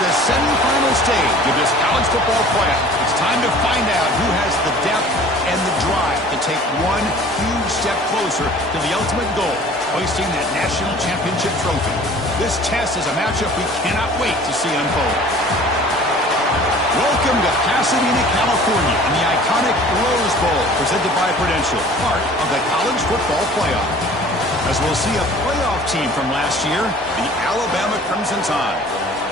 the semifinal stage of this college football playoff. It's time to find out who has the depth and the drive to take one huge step closer to the ultimate goal, hoisting that national championship trophy. This test is a matchup we cannot wait to see unfold. Welcome to Pasadena, California, in the iconic Rose Bowl, presented by Prudential, part of the college football playoff. As we'll see a playoff team from last year, the Alabama Crimson Tide,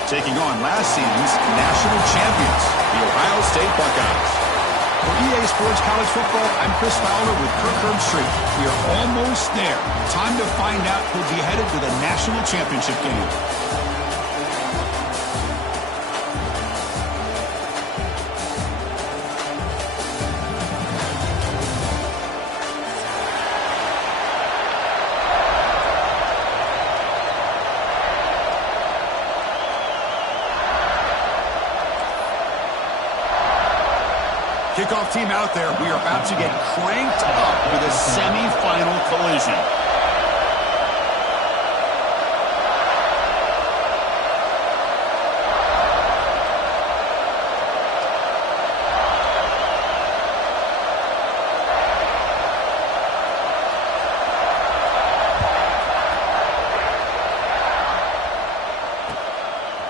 taking on last season's national champions, the Ohio State Buckeyes. For EA Sports College Football, I'm Chris Fowler with Kirk Herbstreit. We are almost there. Time to find out who'll be headed to the national championship game. Kickoff team out there. We are about to get cranked up with a semifinal collision.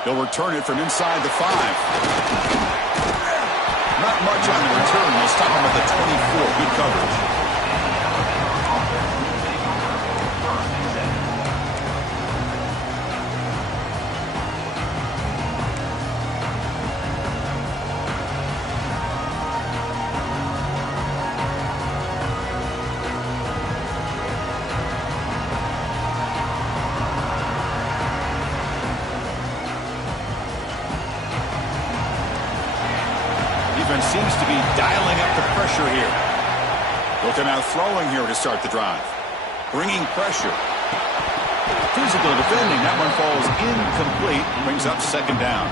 They'll return it from inside the 5. Not much on the return. They'll stop him at the 24. Good coverage. Seems to be dialing up the pressure here. Looking out throwing here to start the drive. Bringing pressure. Physical defending. That one falls incomplete. Brings up second down.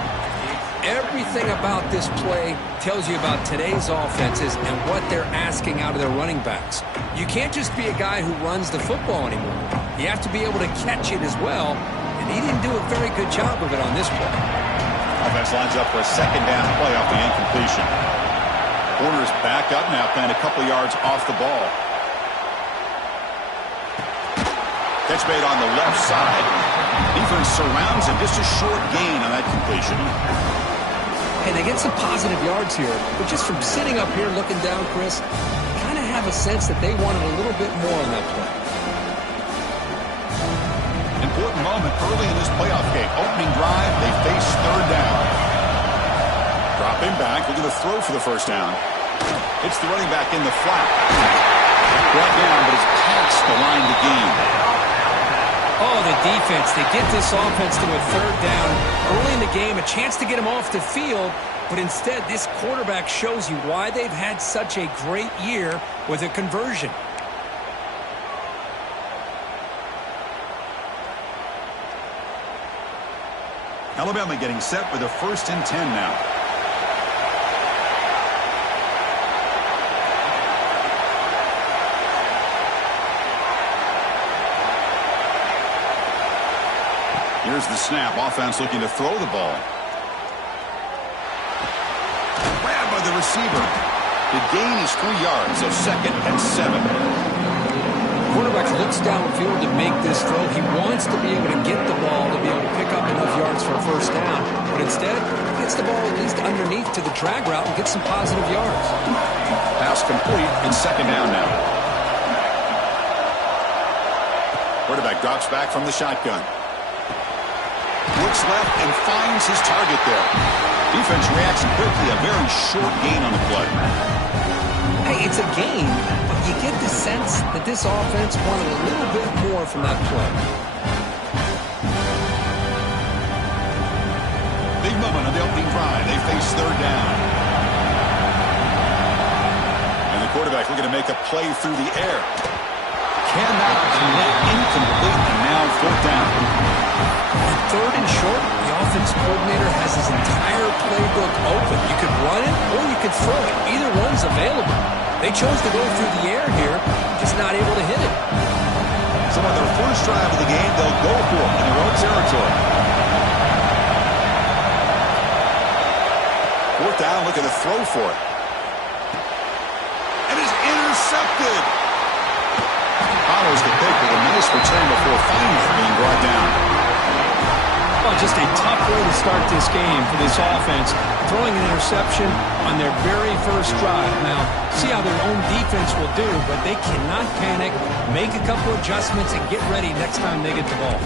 Everything about this play tells you about today's offenses and what they're asking out of their running backs. You can't just be a guy who runs the football anymore. You have to be able to catch it as well, and he didn't do a very good job of it on this play. Offense lines up for a second down play off the incompletion. Corner's back up now, playing a couple yards off the ball. Catch made on the left side. Defense surrounds him. Just a short gain on that completion. Hey, they get some positive yards here, but just from sitting up here looking down, Chris, kind of have a sense that they wanted a little bit more on that play. Important moment early in this playoff game. Opening drive, they face third down. Dropping back, looking to throw for the first down. It's the running back in the flat. Brought down, but it's past the line to gain. Oh, the defense. They get this offense to a third down. Early in the game, a chance to get him off the field, but instead this quarterback shows you why they've had such a great year with a conversion. Alabama getting set with a 1st and 10 now. Here's the snap. Offense looking to throw the ball. Grabbed by the receiver. The gain is 3 yards, so 2nd and 7. Quarterback looks downfield to make this throw. He wants to be able to get the ball to be able to pick up enough yards for a first down. But instead, he gets the ball at least underneath to the drag route and gets some positive yards. Pass complete and 2nd down now. Quarterback drops back from the shotgun. Looks left and finds his target there. Defense reacts quickly. A very short gain on the play. Hey, it's a gain, but you get the sense that this offense wanted a little bit more from that play. Big moment on the opening drive. They face third down. And the quarterback looking to make a play through the air. Cannot connect. Incomplete, and now 4th down. Third and short, the offense coordinator has his entire playbook open. You could run it or you could throw it. Either one's available. They chose to go through the air here, just not able to hit it. So on their first drive of the game, they'll go for it in their own territory. Fourth down, looking to throw for it. And is intercepted. Follows the pick with a nice return before finally being brought down. Well, just a tough way to start this game for this offense. Throwing an interception on their very first drive. Now, see how their own defense will do, but they cannot panic. Make a couple adjustments and get ready next time they get the ball.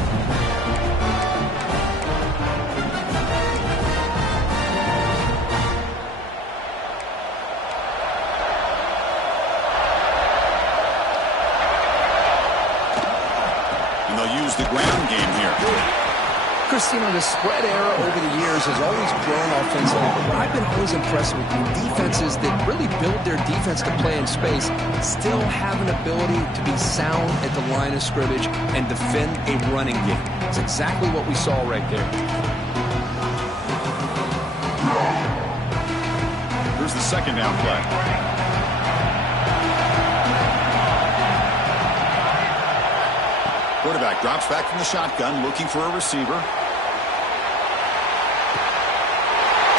And they'll use the ground game here. Christina, the spread era over the years has always grown offensively, but what I've been always impressed with defenses that really build their defense to play in space still have an ability to be sound at the line of scrimmage and defend a running game. It's exactly what we saw right there. Here's the second down play. Quarterback drops back from the shotgun, looking for a receiver.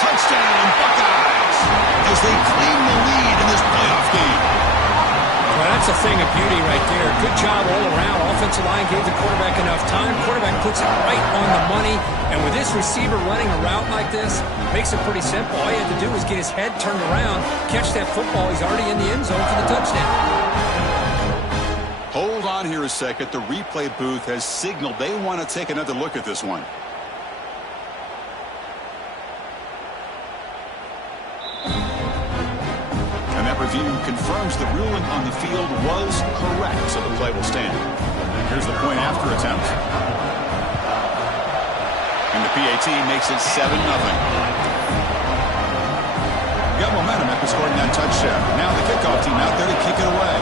Touchdown, Buckeyes, as they claim the lead in this playoff game. Well, that's a thing of beauty right there. Good job all around. Offensive line gave the quarterback enough time. Quarterback puts it right on the money. And with this receiver running a route like this, makes it pretty simple. All he had to do was get his head turned around, catch that football. He's already in the end zone for the touchdown. Hold on here a second. The replay booth has signaled they want to take another look at this one. And that review confirms the ruling on the field was correct, so the play will stand. Here's the point after attempt. And the PAT makes it 7-0. Got momentum after scoring that touchdown. Now the kickoff team out there to kick it away.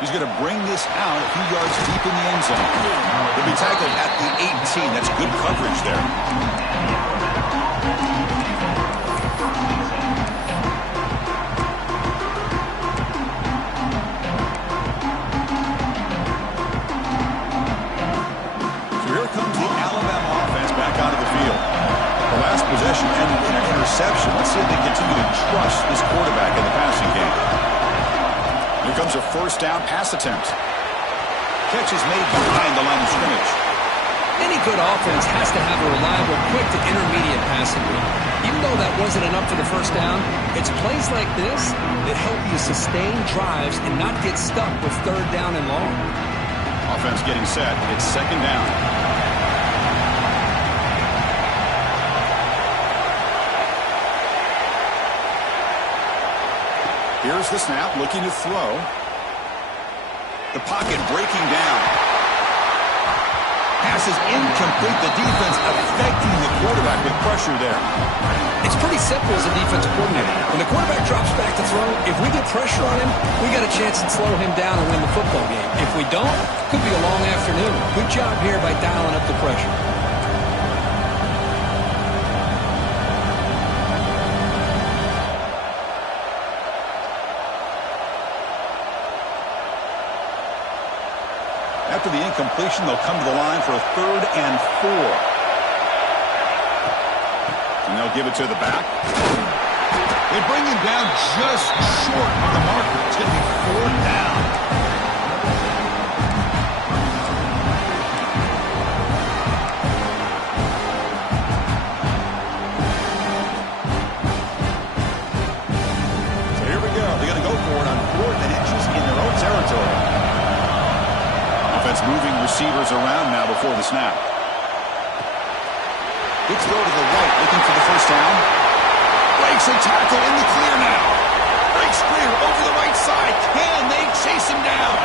He's going to bring this out a few yards deep in the end zone. He'll be tackled at the 18. That's good coverage there. So here comes the Alabama offense back out of the field. The last possession ended in an interception. Let's see if they continue to trust this quarterback in the passing game. Here comes a first down pass attempt. Catch is made behind the line of scrimmage. Any good offense has to have a reliable, quick to intermediate passing game. Even though that wasn't enough for the first down, it's plays like this that help you sustain drives and not get stuck with third down and long. Offense getting set. It's second down. Here's the snap, looking to throw. The pocket breaking down. Pass is incomplete. The defense affecting the quarterback with pressure there. It's pretty simple as a defensive coordinator. When the quarterback drops back to throw, if we get pressure on him, we got a chance to slow him down and win the football game. If we don't, could be a long afternoon. Good job here by dialing up the pressure. After the incompletion, they'll come to the line for a 3rd and 4. And they'll give it to the back. They bring him down just short on the marker. It's going to be 4th down. So here we go. They're going to go for it on 4th and inches in their own territory. Offense moving receivers around now before the snap. Good throw to the right, looking for the first down. Breaks a tackle in the clear now. Breaks clear over the right side. Can they chase him down?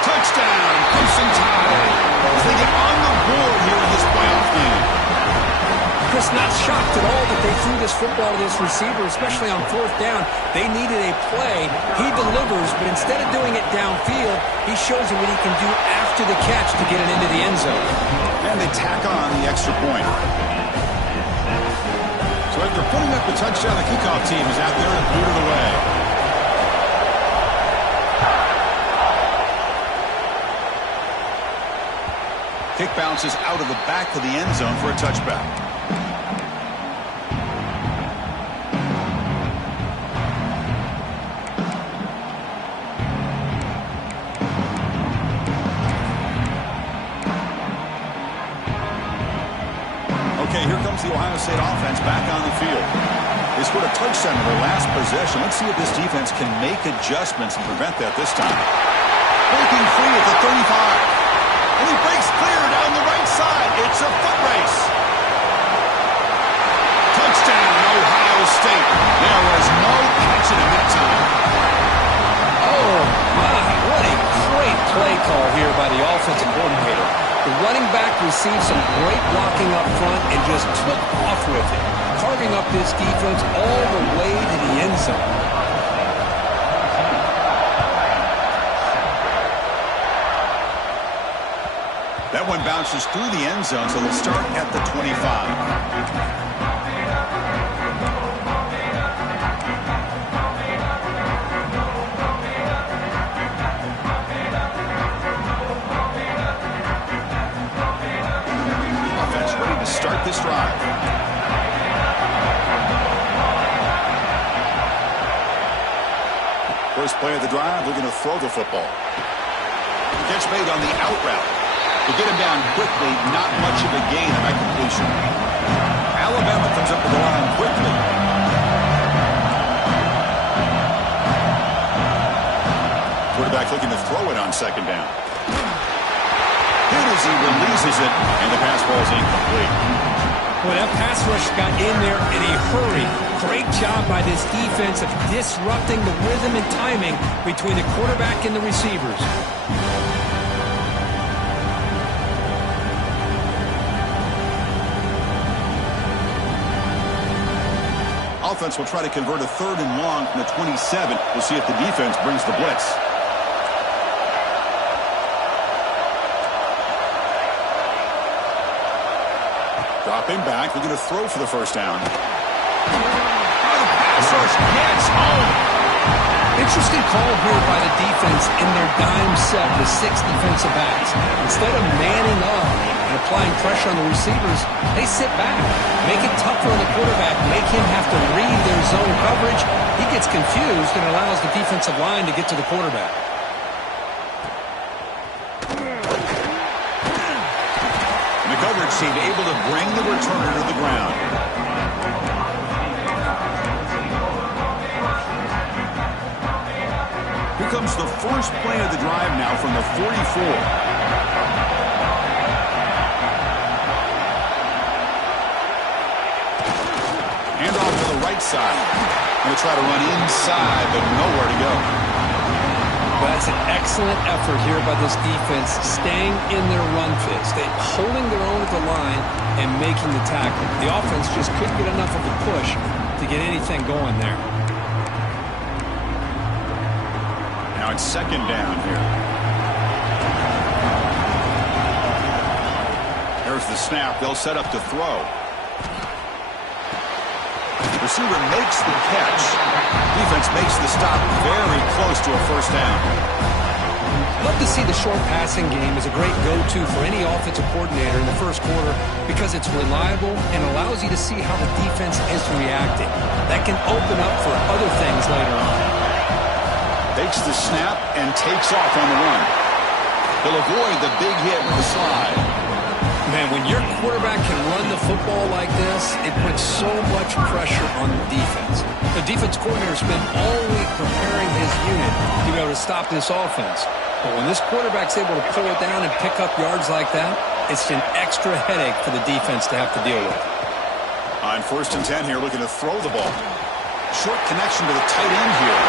Touchdown, Crimson Tide, as they get on the board here in this playoff game. Chris, not shocked at all that they threw this football to this receiver, especially on 4th down. They needed a play. He delivers, but instead of doing it downfield, he shows him what he can do after the catch to get it into the end zone. And they tack on the extra point. So after putting up the touchdown, the kickoff team is out there to boot it away. Kick bounces out of the back of the end zone for a touchback. Okay, here comes the Ohio State offense back on the field. They scored a touchdown in their last possession. Let's see if this defense can make adjustments and prevent that this time. Breaking free at the 35. And he breaks clear down the right side. It's a foot race. Touchdown, Ohio State. There was no catching him that time. Oh, my. What a great play call here by the offensive coordinator. The running back received some great blocking up front and just took off with it, carving up this defense all the way to the end zone. That one bounces through the end zone, so they'll start at the 25. Offense ready to start this drive. First play of the drive, looking to throw the football. Catch made on the out route. To get him down quickly, not much of a gain on that completion. Alabama comes up with the line quickly. Quarterback looking to throw it on second down. Hit as he releases it, and the pass ball is incomplete. Well, that pass rush got in there in a hurry. Great job by this defense of disrupting the rhythm and timing between the quarterback and the receivers. Offense will try to convert a 3rd and long from the 27. We'll see if the defense brings the blitz. Dropping back, looking to throw for the first down. Pass rush gets home. Interesting call here by the defense in their dime set with 6 defensive backs. Instead of manning up and applying pressure on the receivers, they sit back, make it tougher on the quarterback, make him have to read their zone coverage. He gets confused and allows the defensive line to get to the quarterback. And the coverage team able to bring the returner to the ground. Here comes the first play of the drive now from the 44. Side. Going to try to run inside, but nowhere to go. That's an excellent effort here by this defense, staying in their run fits. They're holding their own at the line and making the tackle. The offense just couldn't get enough of a push to get anything going there. Now it's second down here. There's the snap. They'll set up to throw. Receiver makes the catch. Defense makes the stop very close to a first down. Love to see the short passing game as a great go-to for any offensive coordinator in the first quarter because it's reliable and allows you to see how the defense is reacting. That can open up for other things later on. Takes the snap and takes off on the run. He'll avoid the big hit with the slide. Man, when your quarterback can run the football like this, it puts so much pressure on the defense. The defense coordinator spent all week preparing his unit to be able to stop this offense. But when this quarterback's able to pull it down and pick up yards like that, it's an extra headache for the defense to have to deal with. On 1st and 10 here, looking to throw the ball. Short connection to the tight end here.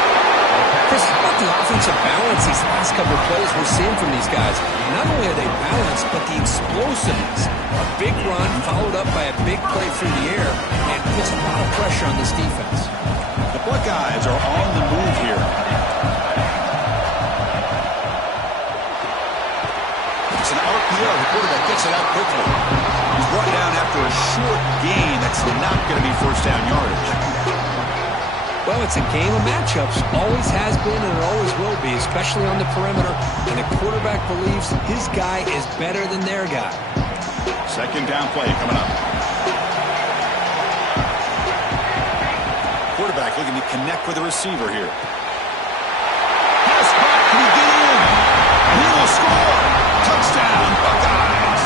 Chris, how about the offensive balance these last couple of plays we're seeing from these guys? Not only are they balanced, but the explosiveness. A big run followed up by a big play through the air, and puts a lot of pressure on this defense. The Buckeyes are on the move here. It's an RPO. The quarterback gets it out quickly. He's brought down after a short gain. That's not going to be first down yardage. Well, it's a game of matchups. Always has been and it always will be, especially on the perimeter. And the quarterback believes his guy is better than their guy. Second down play coming up. Quarterback looking to connect with the receiver here. Pass caught. Can he get in? He will score. Touchdown, Buckeyes.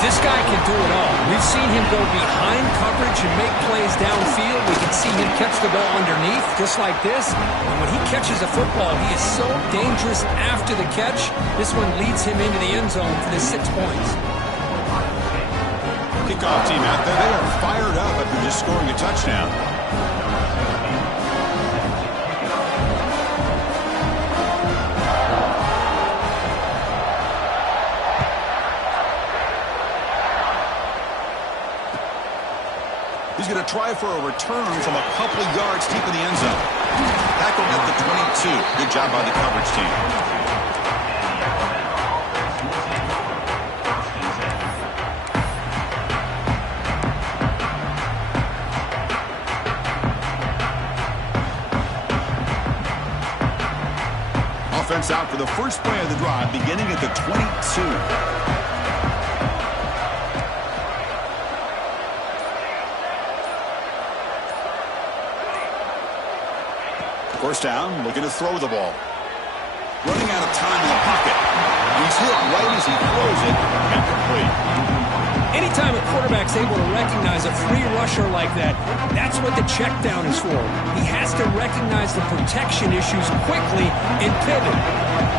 This guy can do it all. We've seen him go behind coverage and make plays downfield. We can see him catch the ball underneath, just like this. And when he catches a football, he is so dangerous after the catch. This one leads him into the end zone for the 6 points. Kickoff team out there. They are fired up after just scoring a touchdown. He's going to try for a return from a couple of yards deep in the end zone. Tackle at the 22. Good job by the coverage team. Offense out for the first play of the drive, beginning at the 22. First down, looking to throw the ball. Running out of time in the pocket. He's hit right as he throws it. Incomplete. Anytime a quarterback's able to recognize a free rusher like that, that's what the check down is for. He has to recognize the protection issues quickly and pivot.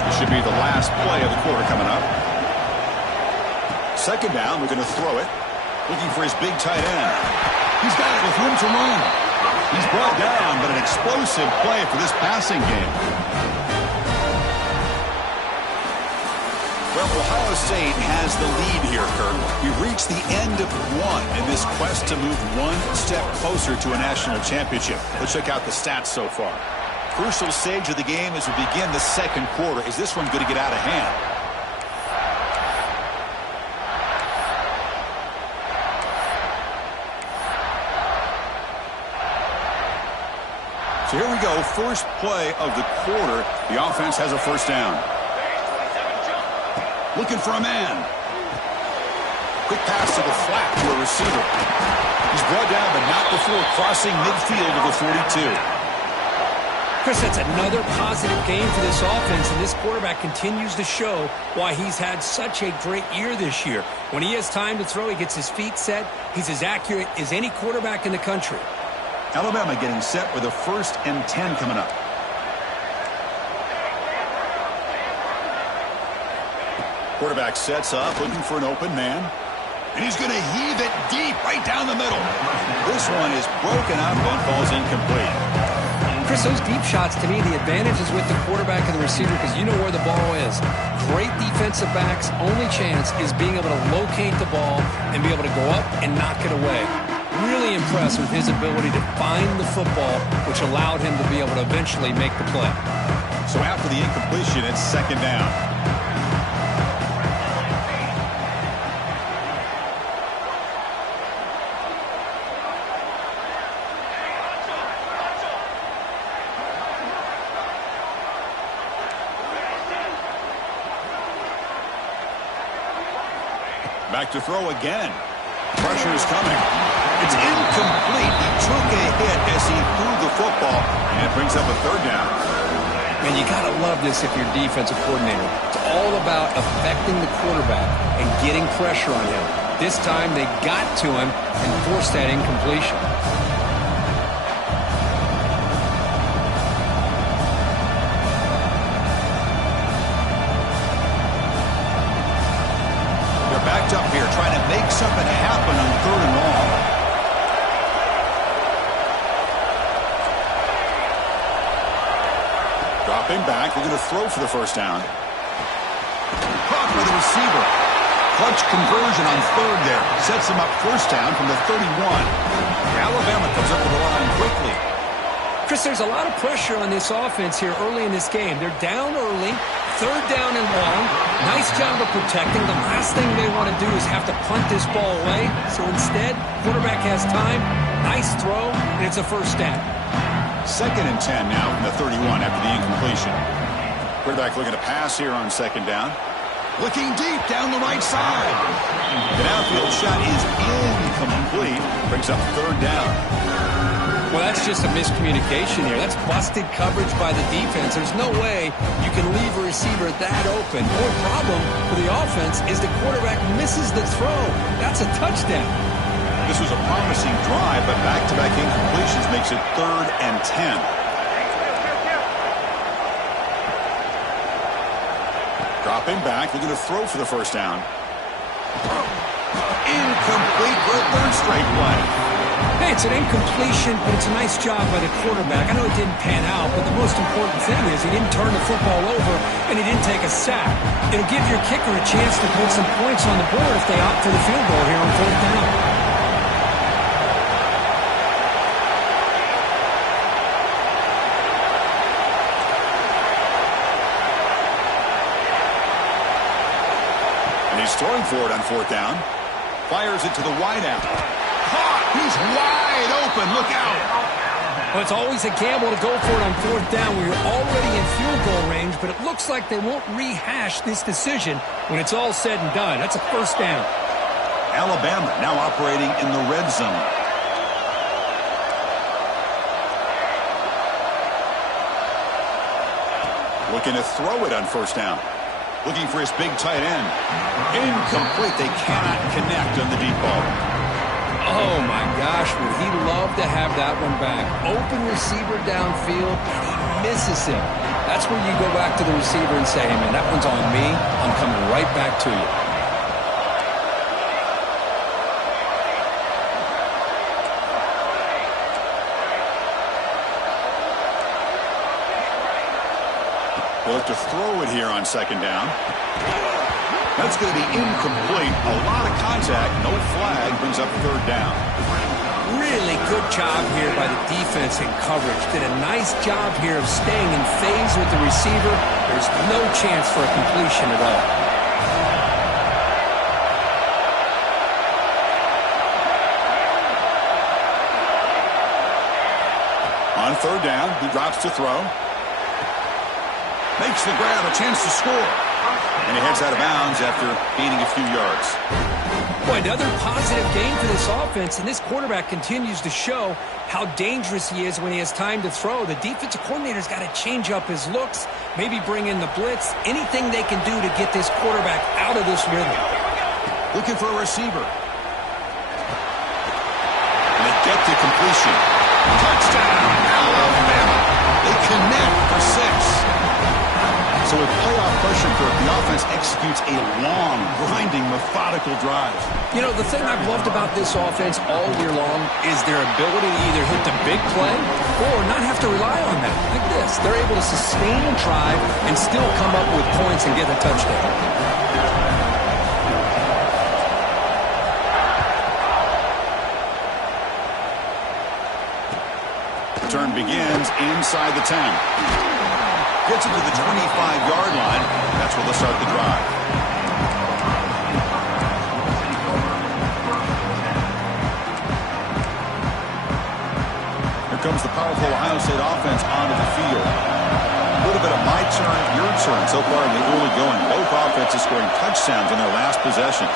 This should be the last play of the quarter coming up. Second down, we're going to throw it. Looking for his big tight end. He's got it with room to run. He's brought down, but an explosive play for this passing game. Well, Ohio State has the lead here, Kirk. We've reached the end of one in this quest to move one step closer to a national championship. Let's check out the stats so far. Crucial stage of the game as we begin the second quarter. Is this one going to get out of hand? So here we go, first play of the quarter. The offense has a first down. Looking for a man. Quick pass to the flat to a receiver. He's brought down, but not before crossing midfield of the 42. Chris, that's another positive game for this offense, and this quarterback continues to show why he's had such a great year this year. When he has time to throw, he gets his feet set. He's as accurate as any quarterback in the country. Alabama getting set with a 1st and 10 coming up. Quarterback sets up, looking for an open man. And he's going to heave it deep right down the middle. This one is broken up and falls incomplete. Chris, those deep shots, to me, the advantage is with the quarterback and the receiver because you know where the ball is. Great defensive backs' only chance is being able to locate the ball and be able to go up and knock it away. Really impressed with his ability to find the football, which allowed him to be able to eventually make the play. So after the incompletion, it's second down. Back to throw again. Pressure is coming. It's incomplete. He took a hit as he threw the football, and it brings up a third down. And you got to love this if you're defensive coordinator. It's all about affecting the quarterback and getting pressure on him. This time they got to him and forced that incompletion. They're backed up here trying to make something happen on 3rd and long. Dropping back, they're going to throw for the first down. Caught by the receiver. Clutch conversion on 3rd there. Sets him up first down from the 31. Alabama comes up to the line quickly. Chris, there's a lot of pressure on this offense here early in this game. They're down early, Third down and long. Nice job of protecting. The last thing they want to do is have to punt this ball away. So instead, quarterback has time. Nice throw, and it's a first down. 2nd and 10 now from the 31 after the incompletion. Quarterback looking to pass here on 2nd down. Looking deep down the right side. The downfield shot is incomplete. Brings up 3rd down. Well, that's just a miscommunication here. That's busted coverage by the defense. There's no way you can leave a receiver that open. More problem for the offense is the quarterback misses the throw. That's a touchdown. This was a promising drive, but back-to-back incompletions makes it 3rd and 10. Dropping back, looking to throw for the first down. Incomplete for a 3rd straight play. Hey, it's an incompletion, but it's a nice job by the quarterback. I know it didn't pan out, but the most important thing is he didn't turn the football over and he didn't take a sack. It'll give your kicker a chance to put some points on the board if they opt for the field goal here on 4th down. And he's throwing for it on 4th down. Fires it to the wideout. Caught! He's wide open. Look out! Well, it's always a gamble to go for it on 4th down where you're already in field goal range, but it looks like they won't rehash this decision when it's all said and done. That's a first down. Alabama now operating in the red zone. Looking to throw it on 1st down. Looking for his big tight end. Incomplete. They cannot connect on the deep ball. Oh, my gosh. Would he love to have that one back. Open receiver downfield, and he misses him. That's where you go back to the receiver and say, hey, man, that one's on me. I'm coming right back to you. They'll have to throw it here on 2nd down. That's going to be incomplete. A lot of contact. No flag. Brings up 3rd down. Really good job here by the defense in coverage. Did a nice job here of staying in phase with the receiver. There's no chance for a completion at all. On 3rd down, he drops to throw. Makes the grab, a chance to score. And he heads out of bounds after gaining a few yards. Boy, another positive game for this offense, and this quarterback continues to show how dangerous he is when he has time to throw. The defensive coordinator's got to change up his looks, maybe bring in the blitz, anything they can do to get this quarterback out of this rhythm. Looking for a receiver. And they get to completion. Touchdown, Alabama. They connect for 6. So with playoff pressure, the offense executes a long, grinding, methodical drive. You know, the thing I've loved about this offense all year long is their ability to either hit the big play or not have to rely on that. Like this. They're able to sustain a drive and still come up with points and get a touchdown. Turn begins inside the 10. Gets it to the 25-yard line. That's where they'll start the drive. Here comes the powerful Ohio State offense onto the field. A little bit of my turn, your turn so far in the early going. Both offenses scoring touchdowns on their last possessions.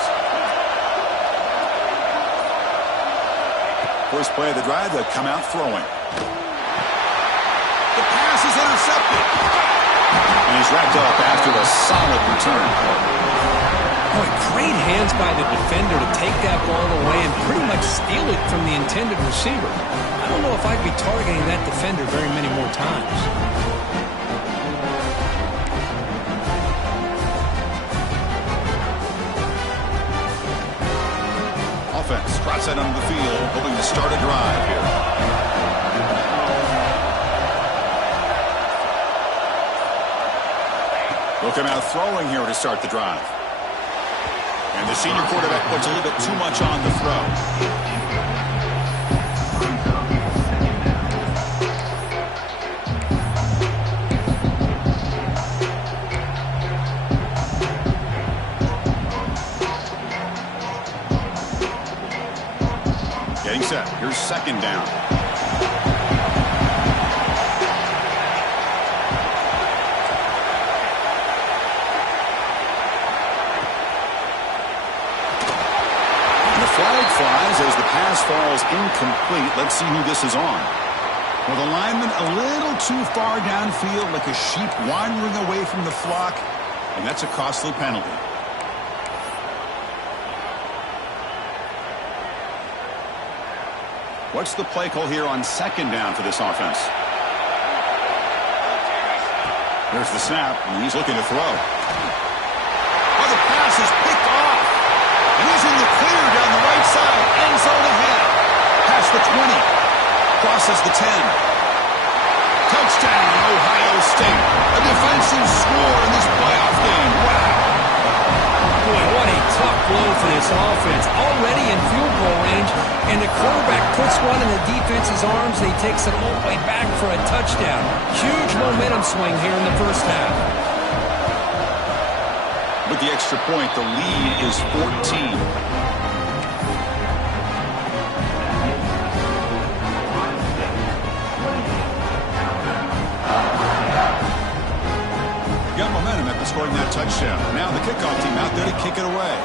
First play of the drive, they'll come out throwing. The pass is intercepted. And he's wrapped up after a solid return. Boy, great hands by the defender to take that ball away and pretty much steal it from the intended receiver. I don't know if I'd be targeting that defender very many more times. Offense trots out onto the field, hoping to start a drive here. They'll come out throwing here to start the drive. And the senior quarterback puts a little bit too much on the throw. Getting set. Here's second down. And the flag flies as the pass falls incomplete. Let's see who this is on. Well, the lineman a little too far downfield, like a sheep wandering away from the flock, and that's a costly penalty. What's the play call here on second down for this offense? There's the snap, and he's looking to throw. Oh, the pass is picked off. And he's in the clear down the right side. End zone ahead. Past the 20. Crosses the 10. Touchdown, Ohio State. A defensive score in this playoff game. Wow. Boy, what a tough blow for this offense. Already in field goal range, and the quarterback puts one in the defense's arms, and he takes it all the way back for a touchdown. Huge momentum swing here in the first half. With the extra point, the lead is 14. Got momentum after scoring that touchdown. Now the kickoff team out there to kick it away.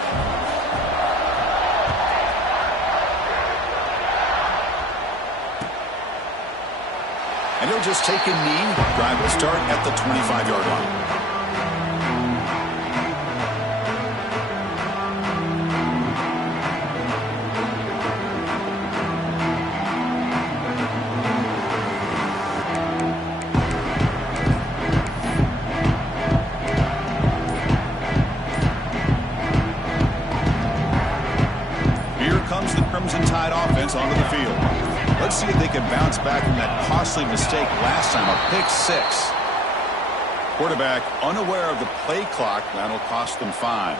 And he'll just take a knee. Drive will start at the 25-yard line. Onto the field. Let's see if they can bounce back from that costly mistake last time, a pick six. Quarterback unaware of the play clock. That'll cost them 5.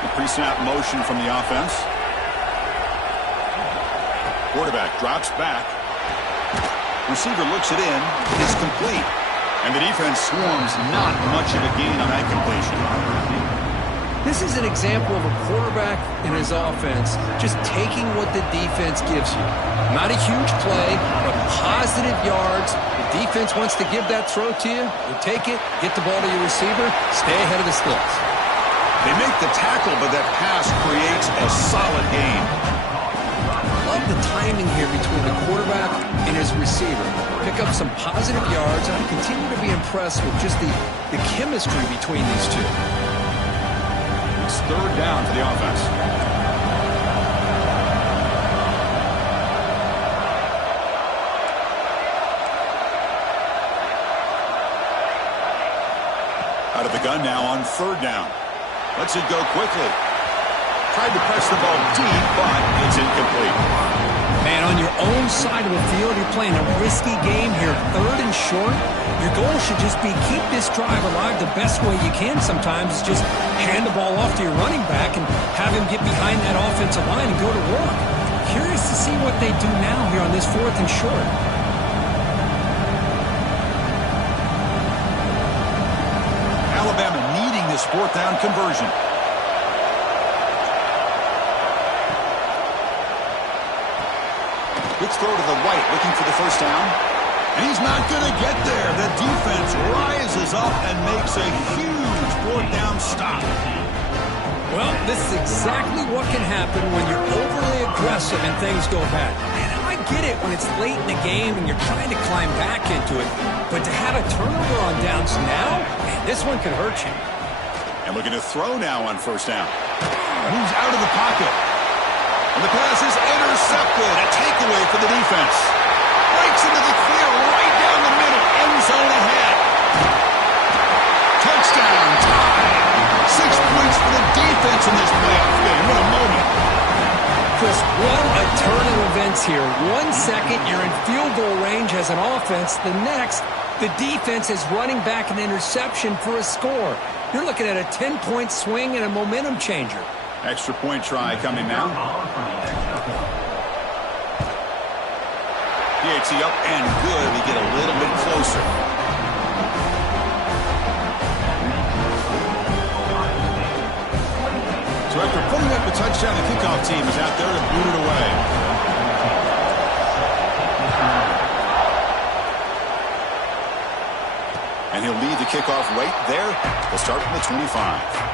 The pre-snap motion from the offense. Quarterback drops back. Receiver looks it in. It's complete. And the defense swarms. Not much of a gain on that completion. This is an example of a quarterback and his offense just taking what the defense gives you. Not a huge play, but positive yards. The defense wants to give that throw to you. You take it, get the ball to your receiver, stay ahead of the sticks. They make the tackle, but that pass creates a solid gain. Love the timing here between the quarterback and his receiver. Pick up some positive yards, and I continue to be impressed with just the chemistry between these two. It's third down for the offense. Out of the gun now on third down. Lets it go quickly. Tried to press the ball deep, but it's incomplete. Man, on your own side of the field, you're playing a risky game here. Third and short. Your goal should just be keep this drive alive the best way you can sometimes. Is just hand the ball off to your running back and have him get behind that offensive line and go to work. Curious to see what they do now here on this fourth and short. Alabama needing this fourth down conversion. Let's throw to the right, looking for the first down. And he's not going to get there. The defense rises up and makes a huge fourth down stop. Well, this is exactly what can happen when you're overly aggressive and things go bad. And I get it when it's late in the game and you're trying to climb back into it. But to have a turnover on downs now, man, this one could hurt you. And looking to throw now on first down. Moves out of the pocket. And the pass is intercepted. A takeaway for the defense. Breaks into the clear right down the middle. End zone ahead. Touchdown. Tie. 6 points for the defense in this playoff game. What a moment. Chris, what a turn of events here. 1 second, you're in field goal range as an offense. The next, the defense is running back an interception for a score. You're looking at a 10-point swing and a momentum changer. Extra point try coming now. He had Gets he up and good. We get a little bit closer. So after putting up a touchdown, the kickoff team is out there to boot it away. And he'll lead the kickoff right there. They'll start from the 25.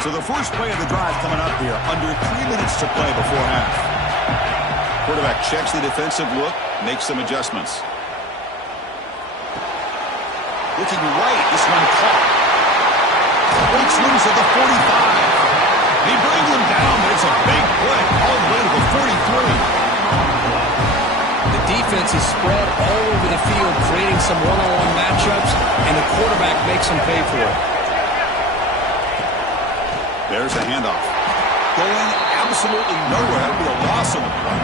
So the first play of the drive coming up here. Under 3 minutes to play before half. Quarterback checks the defensive look, makes some adjustments. Looking right, this one caught. Breaks loose at the 45. He brings him down, but it's a big play all the way to the 43. The defense is spread all over the field, creating some one-on-one matchups, and the quarterback makes them pay for it. There's the handoff. Going absolutely nowhere. That'll be a loss on the play.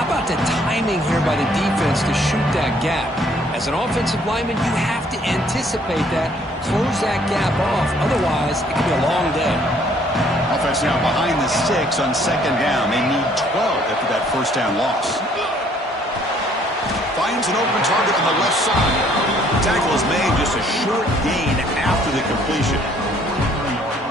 How about the timing here by the defense to shoot that gap? As an offensive lineman, you have to anticipate that, close that gap off. Otherwise, it could be a long day. Offense now behind the 6 on second down. They need 12 after that first down loss. Finds an open target on the left side. The tackle is made, just a short gain after the completion.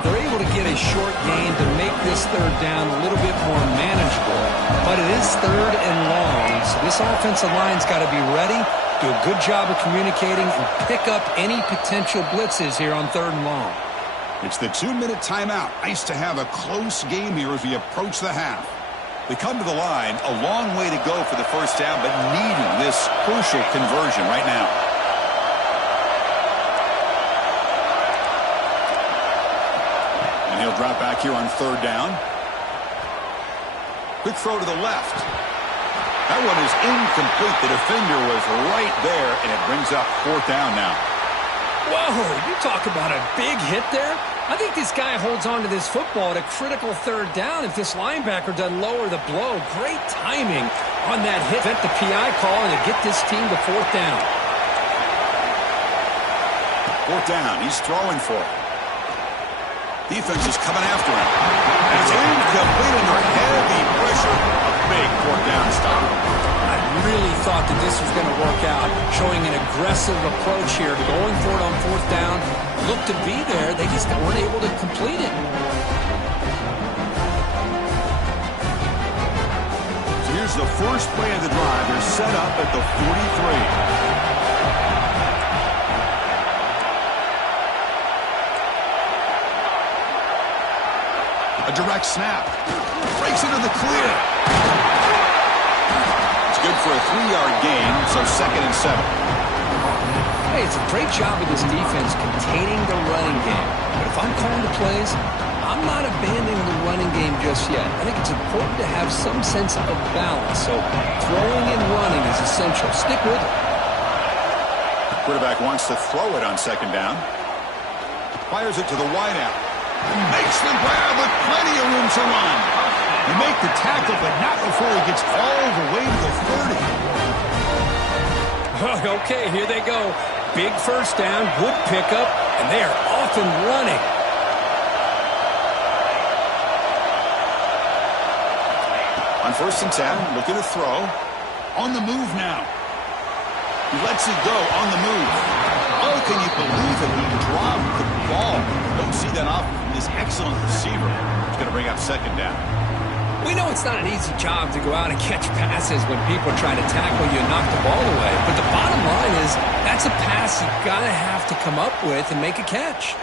They're able to get a short gain to make this third down a little bit more manageable. But it is third and long, so this offensive line's got to be ready, do a good job of communicating, and pick up any potential blitzes here on third and long. It's the 2-minute timeout. Nice to have a close game here as we approach the half. We come to the line, a long way to go for the first down, but needing this crucial conversion right now. And he'll drop back here on third down. Quick throw to the left. That one is incomplete. The defender was right there, and it brings up fourth down now. Whoa, you talk about a big hit there. I think this guy holds on to this football at a critical third down if this linebacker doesn't lower the blow. Great timing on that hit. Prevent the PI call and to get this team to fourth down. Fourth down. He's throwing for it. Defense is coming after him. And it's incomplete under heavy pressure. A big fourth down stop. I really thought that this was going to work out, showing an aggressive approach here, going for it on fourth down. Looked to be there. They just weren't able to complete it. So here's the first play of the drive. They're set up at the 43. A direct snap. Breaks into the clear. It's good for a 3-yard gain, so 2nd and 7. Hey, it's a great job of this defense containing the running game. But if I'm calling the plays, I'm not abandoning the running game just yet. I think it's important to have some sense of balance. So throwing and running is essential. Stick with it. Quarterback wants to throw it on second down. Fires it to the wideout. Makes the grab with plenty of room to run. You make the tackle, but not before he gets all the way to the 30. Okay, here they go. Big first down, good pickup, and they are off and running. On 1st and 10, looking to throw. On the move now. He lets it go on the move. Oh, can you believe it? He dropped the ball. Don't see that off from this excellent receiver. He's going to bring up second down. We know it's not an easy job to go out and catch passes when people are trying to tackle you and knock the ball away. But the bottom line is that's a pass you've got to have to come up with and make a catch.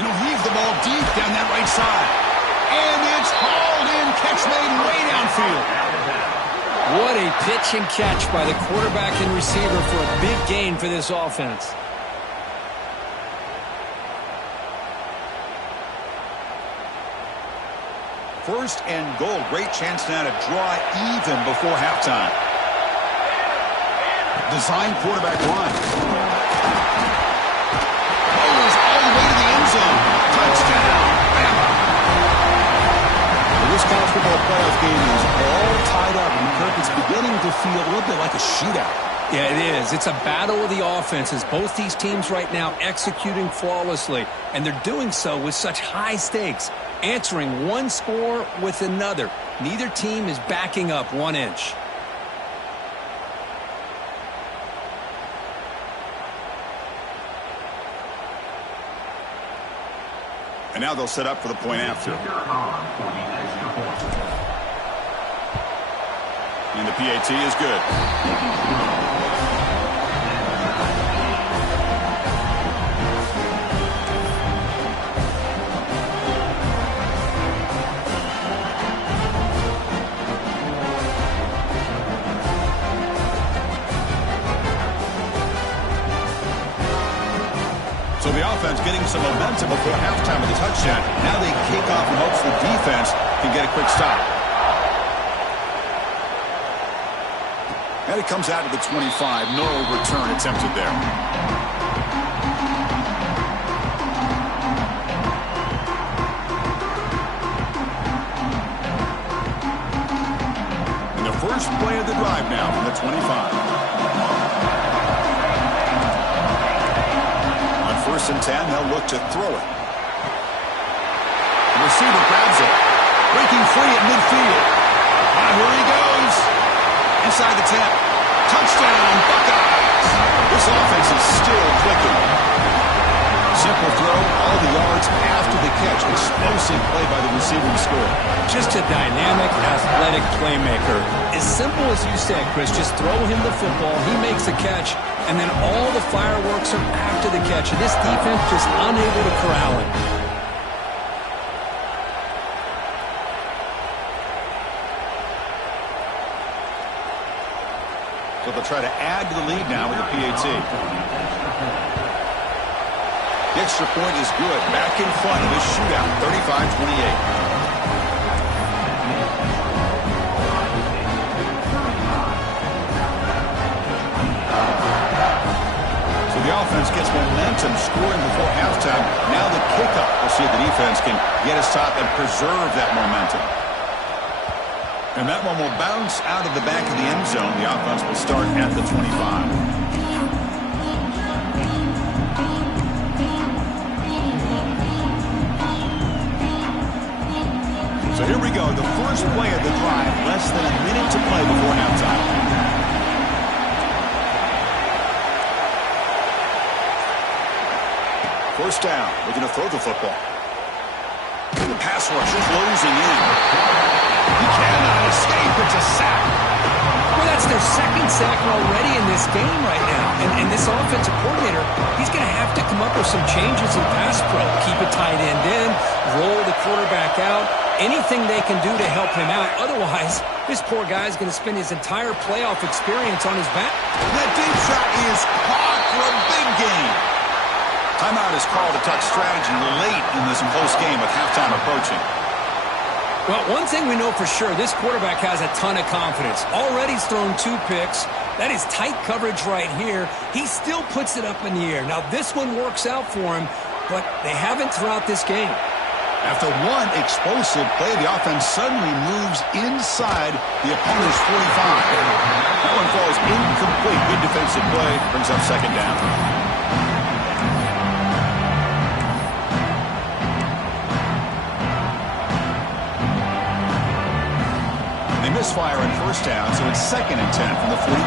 You know, heave the ball deep down that right side. And it's hauled in. Catch made way downfield. What a pitch and catch by the quarterback and receiver for a big gain for this offense. First and goal. Great chance now to draw even before halftime. Design quarterback run. Goes all the way to the end zone. Touchdown. Bama. Well, this college football playoff game is all tied up. And Kirk, it's beginning to feel a little bit like a shootout. Yeah, it is. It's a battle of the offenses. Both these teams right now executing flawlessly, and they're doing so with such high stakes, answering one score with another. Neither team is backing up 1 inch. And now they'll set up for the point after. And the PAT is good. So the offense getting some momentum before halftime with a touchdown. Now they kick off in hopes the defense can get a quick stop. And it comes out to the 25. No return attempted there. And the first play of the drive now from the 25. First and 10, they'll look to throw it. The receiver grabs it. Breaking free at midfield. Here he goes. Inside the 10. Touchdown, Buckeyes. This offense is still clicking. Simple throw, all the yards after the catch. Explosive play by the receiver to score. Just a dynamic, athletic playmaker. As simple as you said, Chris, just throw him the football. He makes a catch. And then all the fireworks are after the catch. And this defense just unable to corral him. So they'll try to add to the lead now with the PAT. The extra point is good. Back in front of this shootout, 35-28. The offense gets momentum scoring before halftime. Now the kickoff. We'll see if the defense can get a stop and preserve that momentum. And that one will bounce out of the back of the end zone. The offense will start at the 25. So here we go. The first play of the drive. Less than a minute to play before halftime. First down, looking to throw the football. The pass rush closing in. He cannot escape. It's a sack. Well, that's their second sack already in this game right now. And this offensive coordinator, he's going to have to come up with some changes in pass pro. Keep a tight end in, roll the quarterback out, anything they can do to help him out. Otherwise, this poor guy is going to spend his entire playoff experience on his back. That deep shot is caught for a big gain. Timeout is called to talk strategy late in this close game with halftime approaching. Well, one thing we know for sure, this quarterback has a ton of confidence. Already he's thrown 2 picks. That is tight coverage right here. He still puts it up in the air. Now, this one works out for him, but they haven't throughout this game. After one explosive play, the offense suddenly moves inside the opponent's 45. That one falls incomplete. Good defensive play. Brings up second down. Misfire on first down, so it's 2nd and 10 from the 41.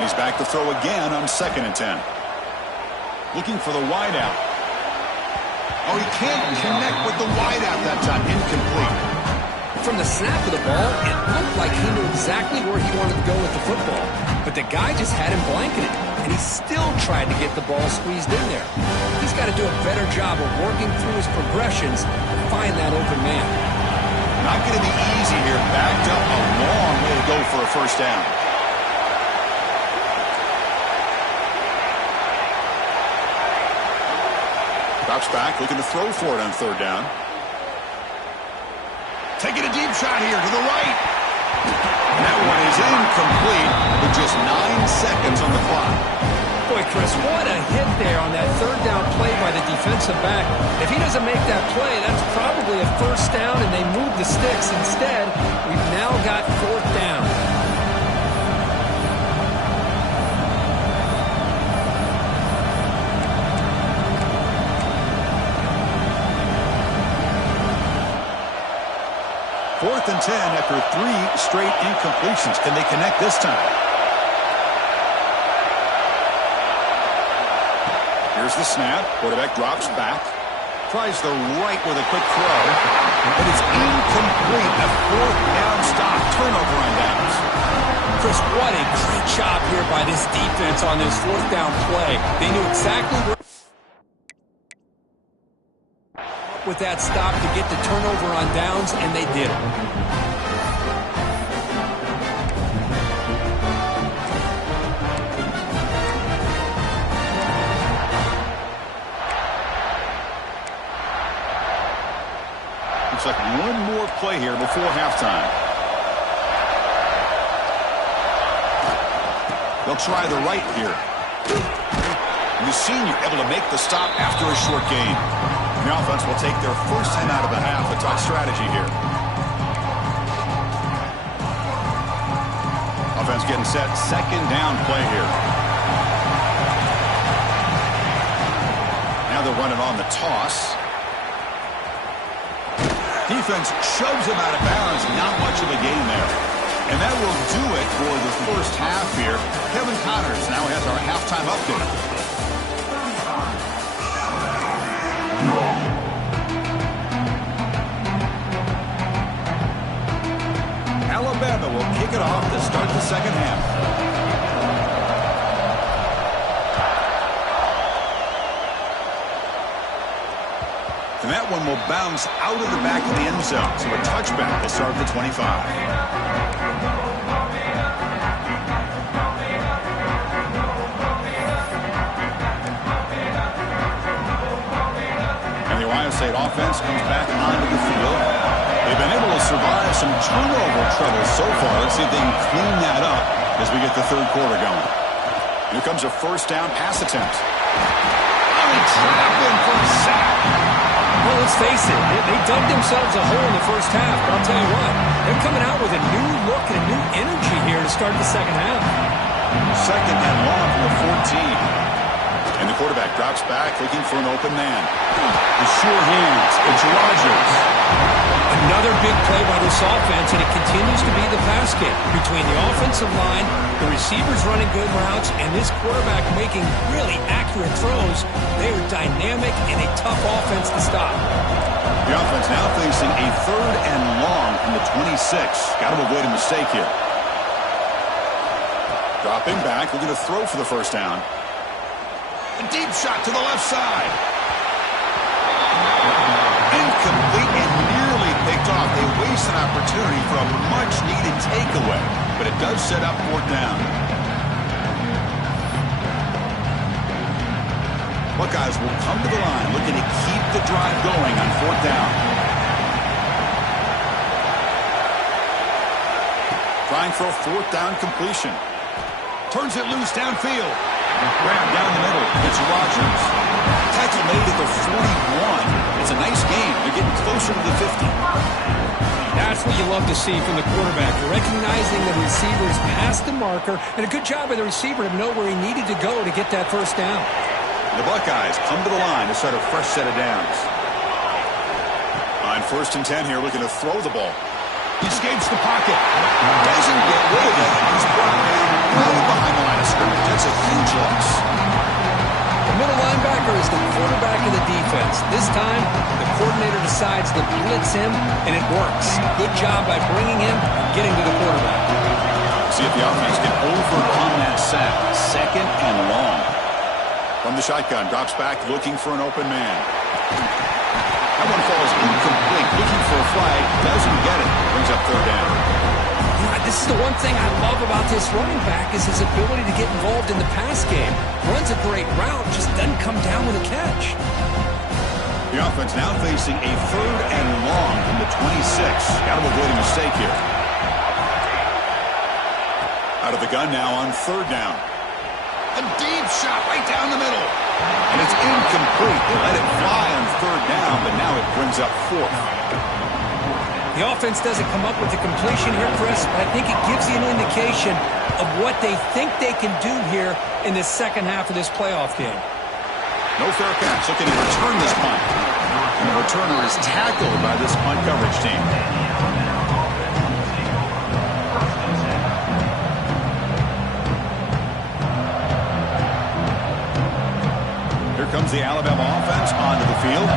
He's back to throw again on 2nd and 10. Looking for the wideout. Oh, he can't connect with the wideout that time. Incomplete. From the snap of the ball, it looked like he knew exactly where he wanted to go with the football. But the guy just had him blanketed, and he still tried to get the ball squeezed in there. He's got to do a better job of working through his progressions to find that open man. Not going to be easy here. Backed up a long way to go for a first down. Drops back, looking to throw for it on 3rd down. Taking a deep shot here to the right. And that one is incomplete with just 9 seconds on the clock. Boy, Chris, what a hit there on that third down play by the defensive back. If he doesn't make that play, that's probably a first down, and they move the sticks. Instead, we've now got fourth down. Fourth and 10 after 3 straight incompletions. Can they connect this time? Here's the snap. Quarterback drops back. Tries the right with a quick throw. But it's incomplete. A fourth down stop. Turnover on downs. Chris, what a great job here by this defense on this fourth down play. They knew exactly where with that stop to get the turnover on downs, and they did it. Looks like one more play here before halftime. They'll try the right here. The senior able to make the stop after a short gain. The offense will take their first 10 out of the half. A tough strategy here. Offense getting set. Second down play here. Now they're running on the toss. Defense shoves him out of bounds. Not much of a gain there. And that will do it for the first half here. Kevin Connors now has our halftime update. Alabama will kick it off to start the second half. And that one will bounce out of the back of the end zone. So a touchback will start at the 25. State offense comes back onto the field. They've been able to survive some turnover trouble so far. Let's see if they can clean that up as we get the third quarter going. Here comes a first down pass attempt. Trapped in for a sack. Well, let's face it, they dug themselves a hole in the first half, but I'll tell you what, they're coming out with a new look and a new energy here to start the second half. Second and long from the 14. And the quarterback drops back, looking for an open man. The sure hands. It's Rodgers. Another big play by this offense, and it continues to be the pass game. Between the offensive line, the receivers running good routes, and this quarterback making really accurate throws, they are dynamic and a tough offense to stop. The offense now facing a third and long from the 26. Got to avoid a mistake here. Dropping back, looking to throw for the first down. A deep shot to the left side. Incomplete and nearly picked off. They waste an opportunity for a much-needed takeaway, but it does set up fourth down. Buckeyes will come to the line, looking to keep the drive going on fourth down. Trying for a fourth down completion. Turns it loose downfield. Grab down the middle. It's Rodgers. Tackle made at the 41. It's a nice game. They're getting closer to the 50. That's what you love to see from the quarterback. Recognizing the receiver's past the marker, and a good job by the receiver to know where he needed to go to get that first down. The Buckeyes come to the line to start a fresh set of downs. On first and 10 here, looking to throw the ball. He escapes the pocket. Doesn't get rid of it. He's brought way behind the line of scrimmage. That's a huge loss. The middle linebacker is the quarterback of the defense. This time, the coordinator decides to blitz him, and it works. Good job by bringing him and getting to the quarterback. See if the offense can overcome that sack. Second and long. From the shotgun, drops back, looking for an open man. That one falls incomplete. Looking for a flag. Doesn't get it. Brings up third down. This is the one thing I love about this running back is his ability to get involved in the pass game. Runs a great route, just doesn't come down with a catch. The offense now facing a third and long from the 26. Got to avoid a mistake here. Out of the gun now on third down. A deep shot right down the middle. And it's incomplete. They let it fly on third down, but now it brings up fourth. The offense doesn't come up with the completion here, Chris, but I think it gives you an indication of what they think they can do here in the second half of this playoff game. No fair catch. Looking to return this punt. And the returner is tackled by this punt coverage team. Here comes the Alabama offense onto the field.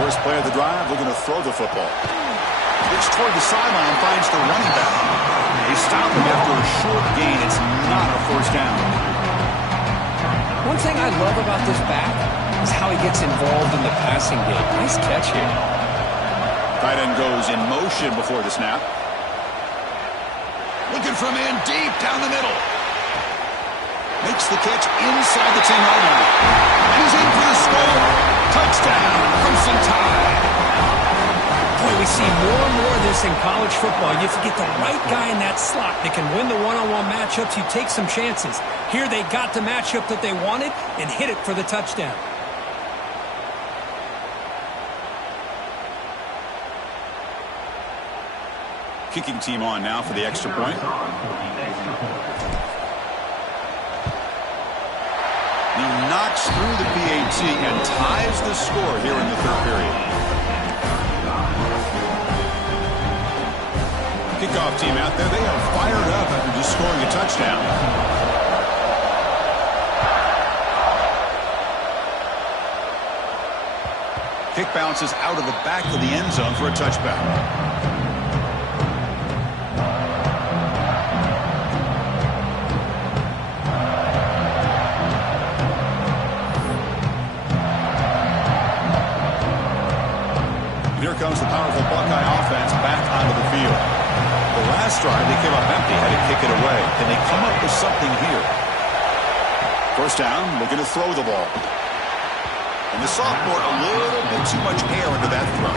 First play of the drive, looking to throw the football. Looks toward the sideline, finds the running back. They stop him after a short gain. It's not a first down. One thing I love about this back is how he gets involved in the passing game. Nice catch here. Tight end goes in motion before the snap. Looking for a man deep down the middle. Makes the catch inside the 10-yard line. And he's in for the score. Touchdown, Crimson Tide. Boy, we see more and more of this in college football. If you get the right guy in that slot that can win the one-on-one matchups, you take some chances. Here they got the matchup that they wanted and hit it for the touchdown. Kicking team on now for the extra point. He knocks through the PAT and ties the score here in the third period. Kickoff team out there. They are fired up after just scoring a touchdown. Kick bounces out of the back of the end zone for a touchback. Here comes the powerful Buckeye offense back onto the field. The last drive, they came up empty, had to kick it away. Can they come up with something here? First down, looking to throw the ball. And the sophomore, a little bit too much air into that throw.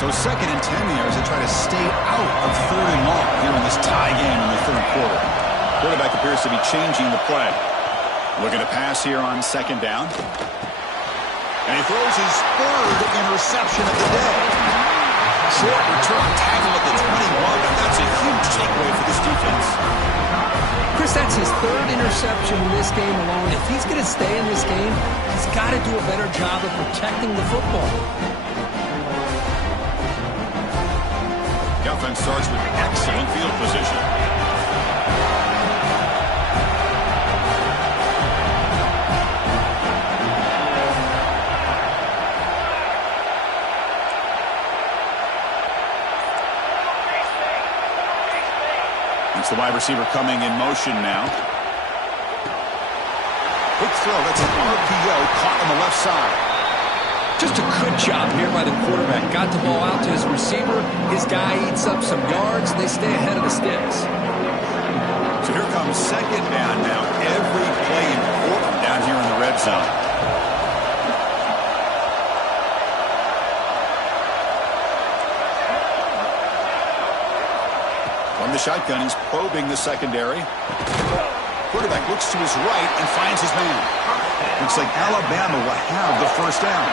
So second and 10 here as they try to stay out of third and long here in this tie game in the third quarter. Quarterback appears to be changing the play. Looking to pass here on second down. And he throws his third interception of the day. Short return tackle at the 21, but that's a huge takeaway for this defense. Chris, that's his third interception in this game alone. If he's going to stay in this game, he's got to do a better job of protecting the football. The offense starts with excellent field position. It's the wide receiver coming in motion now. Quick throw. That's an RPO caught on the left side. Just a good job here by the quarterback. Got the ball out to his receiver. His guy eats up some yards. They stay ahead of the sticks. So here comes second down now. Every play important down here in the red zone. From the shotgun, he's probing the secondary. Quarterback looks to his right and finds his man. Looks like Alabama will have the first down.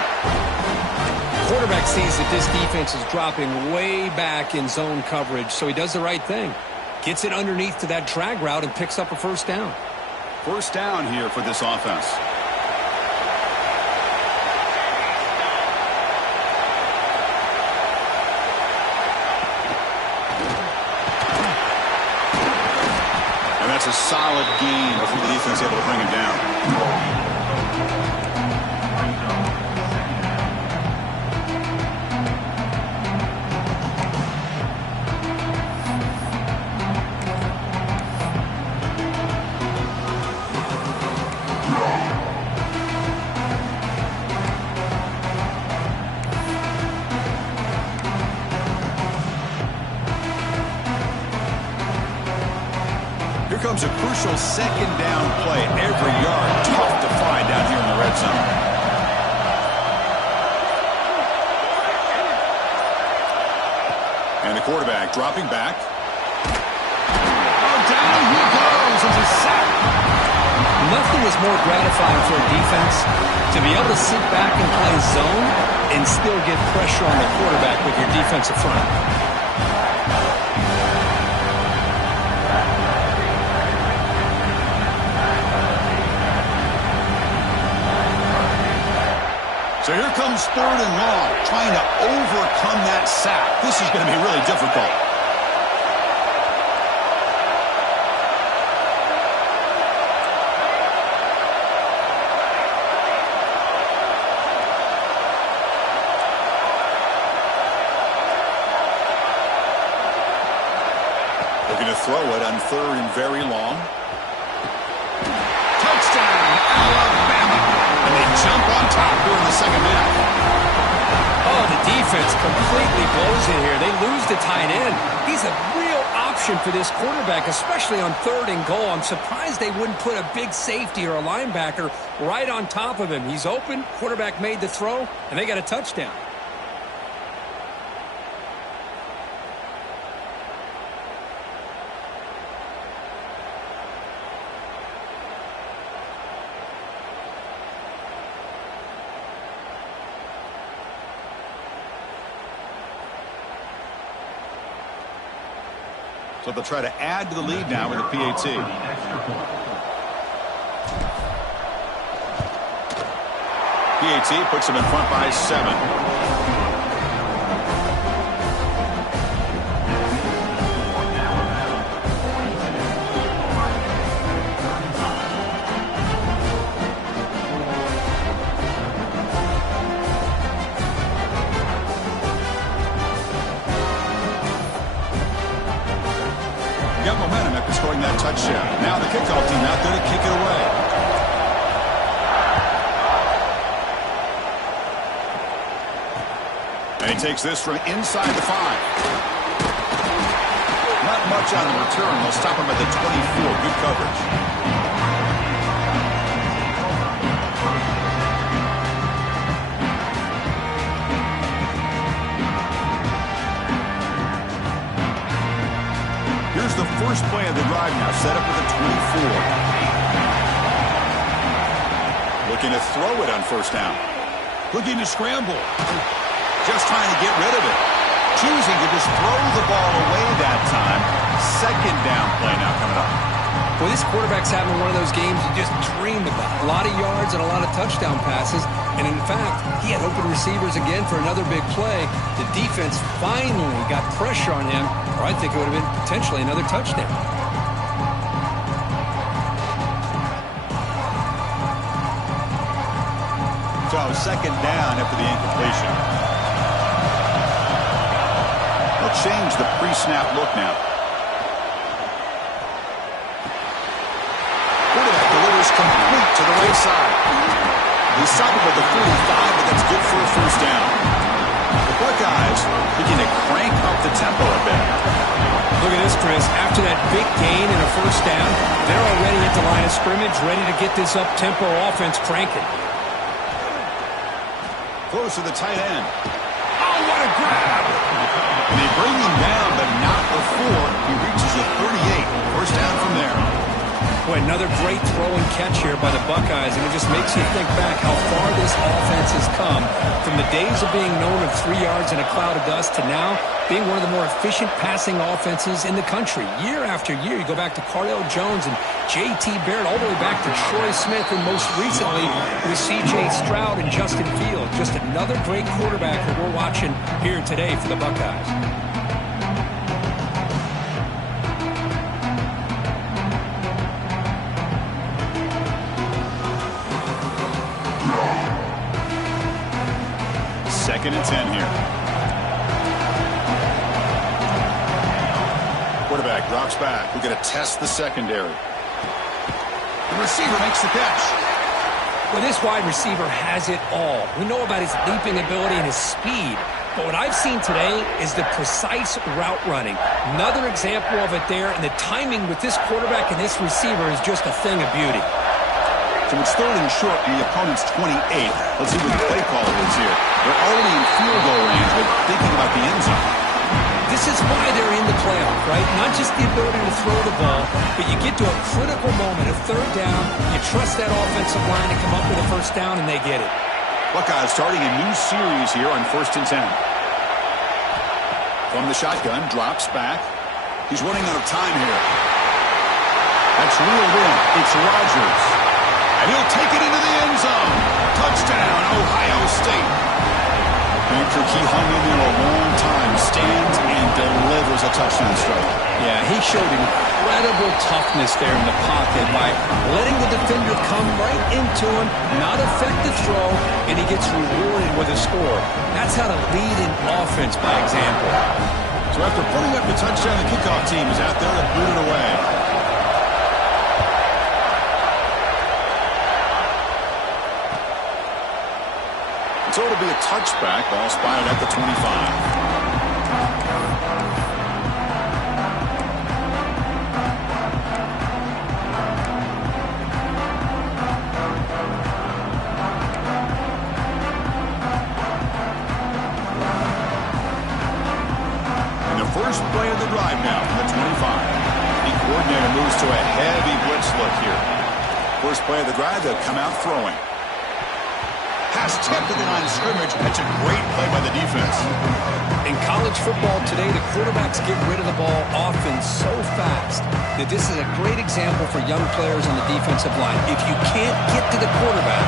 Quarterback sees that this defense is dropping way back in zone coverage, so he does the right thing. Gets it underneath to that drag route and picks up a first down. First down here for this offense. And that's a solid gain before the defense is able to bring him down. Comes a crucial second down play. Every yard tough to find down here in the red zone. And the quarterback dropping back. Oh, down he goes. It's a sack. Nothing is more gratifying for a defense to be able to sit back and play zone and still get pressure on the quarterback with your defensive front. So here comes 3rd and long, trying to overcome that sack. This is going to be really difficult. Looking to throw it on 3rd and very long. Touchdown, Alabama. And they jump on top here in the second half. Oh, the defense completely blows it here. They lose the tight end. He's a real option for this quarterback, especially on 3rd and goal. I'm surprised they wouldn't put a big safety or a linebacker right on top of him. He's open, quarterback made the throw, and they got a touchdown. So they'll try to add to the lead now with the PAT. PAT puts them in front by 7. Got momentum after scoring that touchdown. Now the kickoff team out there to kick it away. And he takes this from inside the 5. Not much on the return. They'll stop him at the 24. Good coverage. Here's the first play of the drive now, set up with a 24. Looking to throw it on 1st down. Looking to scramble. Just trying to get rid of it. Choosing to just throw the ball away that time. 2nd down play now coming up. Well, this quarterback's having one of those games you just dream about. A lot of yards and a lot of touchdown passes. And in fact, he had open receivers again for another big play. The defense finally got pressure on him, or I think it would have been potentially another touchdown. So 2nd down after the incompletion. They'll change the pre-snap look now. Quarterback delivers complete to the right side. He's stopped at the 45, but that's good for a 1st down. The Buckeyes begin to crank up the tempo a bit. Look at this, Chris. After that big gain and a 1st down, they're already at the line of scrimmage, ready to get this up-tempo offense cranking. Close to the tight end. Oh, what a grab! And they bring him down, but not before he reaches the 38. 1st down from there. Boy, another great throw and catch here by the Buckeyes, and it just makes you think back how far this offense has come from the days of being known of 3 yards in a cloud of dust to now being one of the more efficient passing offenses in the country. Year after year, you go back to Cardale Jones and J.T. Barrett, all the way back to Troy Smith, and most recently with C.J. Stroud and Justin Fields. Just another great quarterback that we're watching here today for the Buckeyes. Second and 10 here. Quarterback drops back. We're going to test the secondary. The receiver makes the catch. Well, this wide receiver has it all. We know about his leaping ability and his speed. But what I've seen today is the precise route running. Another example of it there, and the timing with this quarterback and this receiver is just a thing of beauty. So it's third and short from the opponent's 28. Let's see what the play call is here. They're already in field goal range, but thinking about the end zone. This is why they're in the playoff, right? Not just the ability to throw the ball, but you get to a critical moment, a third down, you trust that offensive line to come up with a first down, and they get it. Buckeyes starting a new series here on 1st and 10. From the shotgun, drops back. He's running out of time here. That's reeled in. It's Rodgers. And he'll take it into the end zone. Touchdown, Ohio State. Patrick, he hung in there a long time, stands and delivers a touchdown strike. Yeah, he showed incredible toughness there in the pocket by letting the defender come right into him, not affect the throw, and he gets rewarded with a score. That's how to lead an offense by example. So after putting up the touchdown, the kickoff team is out there to boot it away. So it'll be a touchback. Ball spotted at the 25. First play of the drive now from the 25. The coordinator moves to a heavy blitz look here. First play of the drive, they'll come out throwing. Pass tipped to the line of scrimmage. That's a great play by the defense. In college football today, the quarterbacks get rid of the ball often so fast that this is a great example for young players on the defensive line. If you can't get to the quarterback,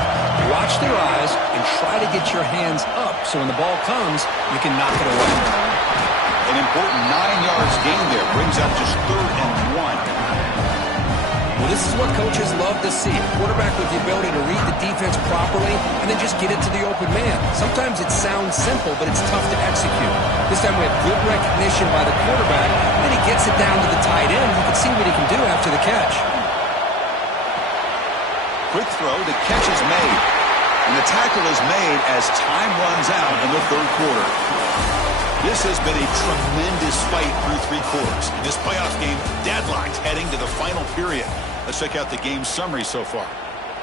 watch their eyes and try to get your hands up so when the ball comes, you can knock it away. An important 9 yards gain there brings up just 3rd and 1. Well, this is what coaches love to see. A quarterback with the ability to read the defense properly and then just get it to the open man. Sometimes it sounds simple, but it's tough to execute. This time we have good recognition by the quarterback, and then he gets it down to the tight end. You can see what he can do after the catch. Quick throw, the catch is made. And the tackle is made as time runs out in the 3rd quarter. This has been a tremendous fight through 3 quarters. In this playoff game, deadlocked heading to the final period. Let's check out the game summary so far.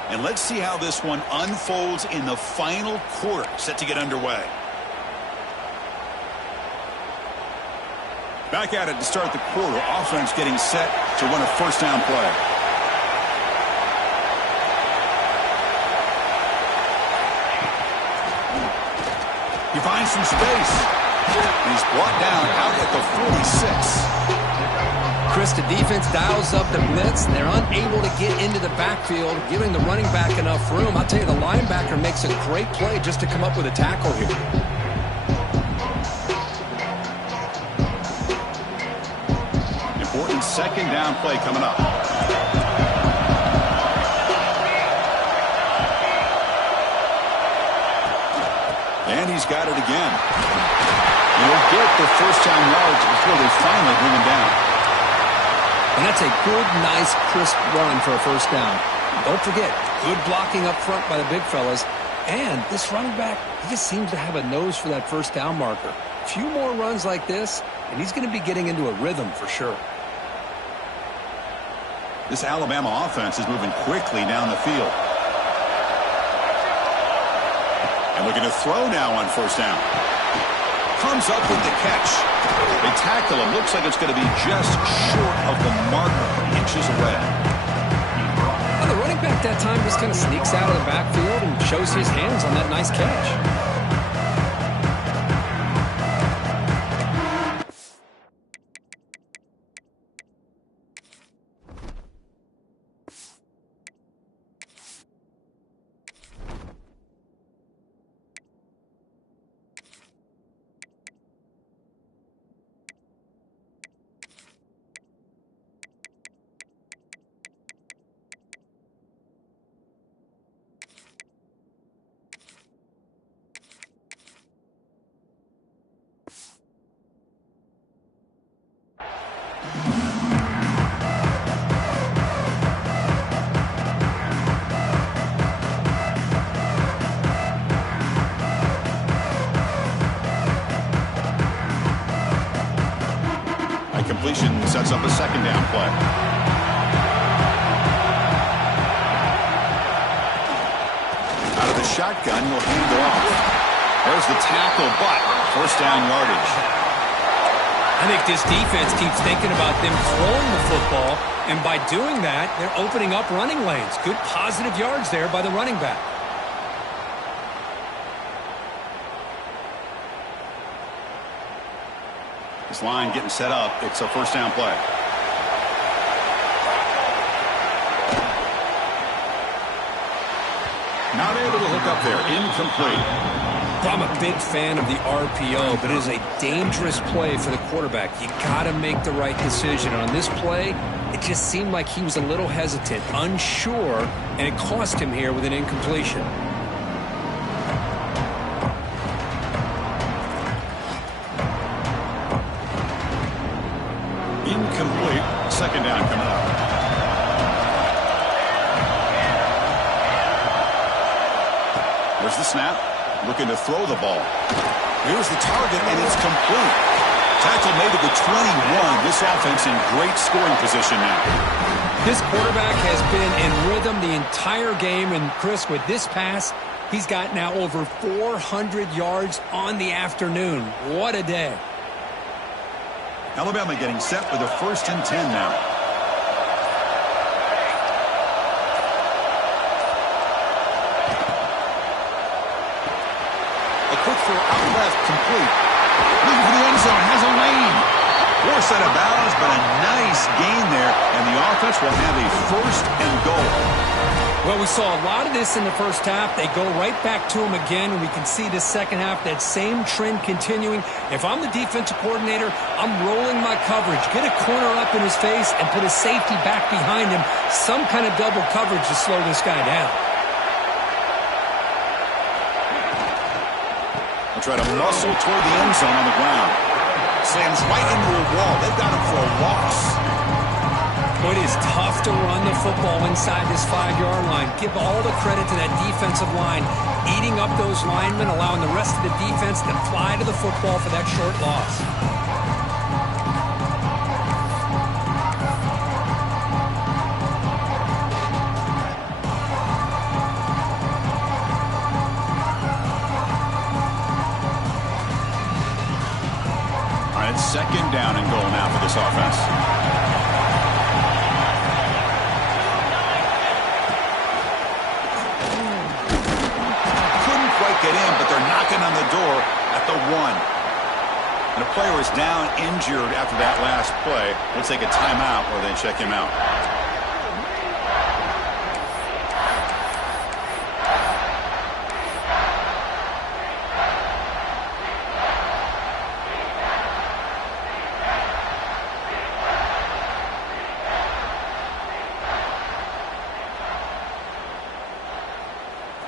And let's see how this one unfolds in the final quarter, set to get underway. Back at it to start the quarter. Offense getting set to run a first down play. He finds some space. He's brought down out at the 46. Chris, the defense dials up the blitz, and they're unable to get into the backfield, giving the running back enough room. I'll tell you, the linebacker makes a great play just to come up with a tackle here. Important 2nd down play coming up. And he's got it again. He'll get the first down yards before they finally bring him down. And that's a good, nice, crisp run for a first down. Don't forget, good blocking up front by the big fellas. And this running back, he just seems to have a nose for that first down marker. A few more runs like this, and he's going to be getting into a rhythm for sure. This Alabama offense is moving quickly down the field. And looking to throw now on first down. Comes up with the catch. They tackle him. Looks like it's going to be just short of the marker, inches away. Well, the running back that time just kind of sneaks out of the backfield and shows his hands on that nice catch. Completion sets up a 2nd down play. shotgun. He'll hand it off. There's the tackle, but first down yardage. I think this defense keeps thinking about them throwing the football, and by doing that, they're opening up running lanes. Good positive yards there by the running back. This line getting set up. It's a first down play. Not able to hook up there. Incomplete. I'm a big fan of the RPO, but it is a dangerous play for the quarterback. You got to make the right decision. On this play, it just seemed like he was a little hesitant, unsure, and it cost him here with an incompletion. Incomplete. Second down coming up. There's the snap. Looking to throw the ball. Here's the target, and it's complete. Tackle made to the 21. This offense in great scoring position now. This quarterback has been in rhythm the entire game, and Chris, with this pass, he's got now over 400 yards on the afternoon. What a day. Alabama getting set for the 1st and 10 now. A quick throw out left, complete. Looking for the end zone, has a lane. Forced out of bounds, but a nice gain there, and the offense will have a 1st and goal. Well, we saw a lot of this in the first half. They go right back to him again, and we can see this second half, that same trend continuing. If I'm the defensive coordinator, I'm rolling my coverage. Get a corner up in his face and put a safety back behind him. Some kind of double coverage to slow this guy down. They'll try to muscle toward the end zone on the ground. Slams right into a wall. They've got him for a loss. It is tough to run the football inside this 5-yard line. Give all the credit to that defensive line, eating up those linemen, allowing the rest of the defense to fly to the football for that short loss. All right, second down and goal now for this offense. Get in, but they're knocking on the door at the 1. And the player is down injured after that last play. We'll take a timeout or then check him out.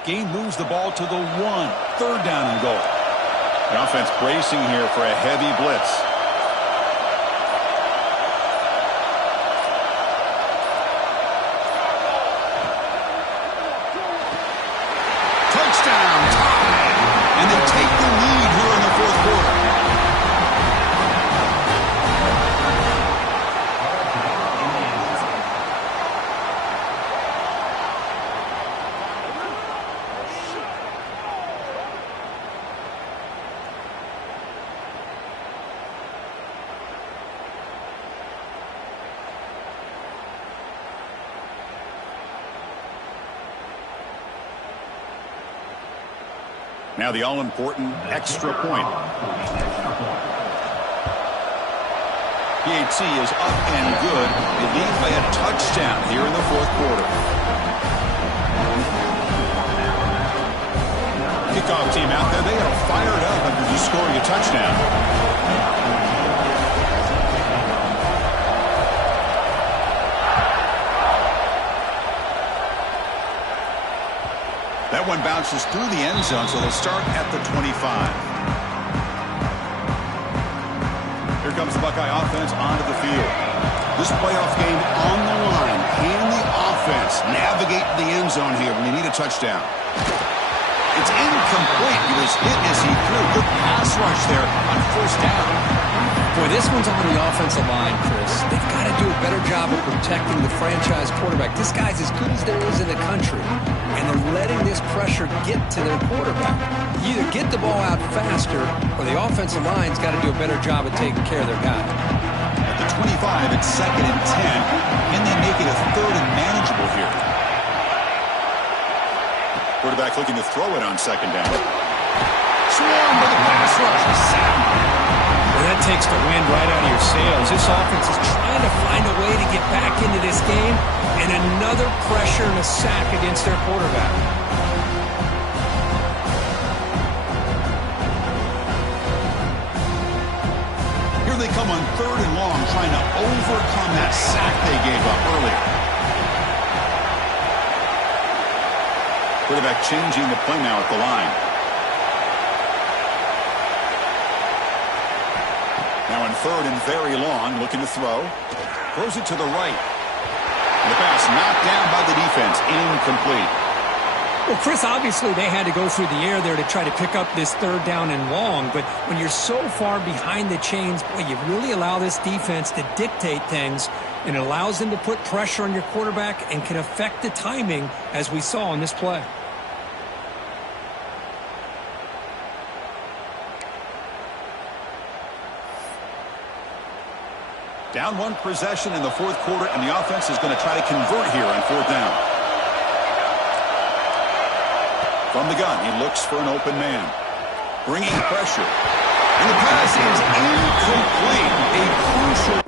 Gain moves the ball to the 1. 3rd down and goal. The offense bracing here for a heavy blitz. Touchdown, tied. And they take the lead here in the 4th quarter. Now the all-important extra point. PAT is up and good. They lead by a touchdown here in the 4th quarter. Kickoff team out there. They are fired up after just scoring a touchdown. That one bounces through the end zone, so they'll start at the 25. Here comes the Buckeye offense onto the field. This playoff game on the line. Can the offense navigate the end zone here when they need a touchdown? It's incomplete. He was hit as he threw. Good pass rush there on first down. Boy, this one's on the offensive line, Chris. They've got to do a better job of protecting the franchise quarterback. This guy's as good as there is in the country, and they're letting this pressure get to their quarterback. You either get the ball out faster, or the offensive line's got to do a better job of taking care of their guy. At the 25, it's 2nd and 10, and they make it a 3rd and manageable here. Quarterback looking to throw it on 2nd down. Swarmed by the pass rush. Sack. Well, that takes the wind right out of your sails. This offense is trying to find a way to get back into this game, and another pressure and a sack against their quarterback. Here they come on 3rd and long, trying to overcome that sack they gave up earlier. Quarterback changing the play now at the line. Now in 3rd and very long, looking to throw. Throws it to the right. And the pass knocked down by the defense. Incomplete. Well, Chris, obviously they had to go through the air there to try to pick up this 3rd down and long, but when you're so far behind the chains, boy, you really allow this defense to dictate things, and it allows them to put pressure on your quarterback and can affect the timing, as we saw on this play. Down 1 possession in the 4th quarter, and the offense is going to try to convert here on 4th down. From the gun, he looks for an open man. Bringing pressure. And the pass is incomplete. A crucial...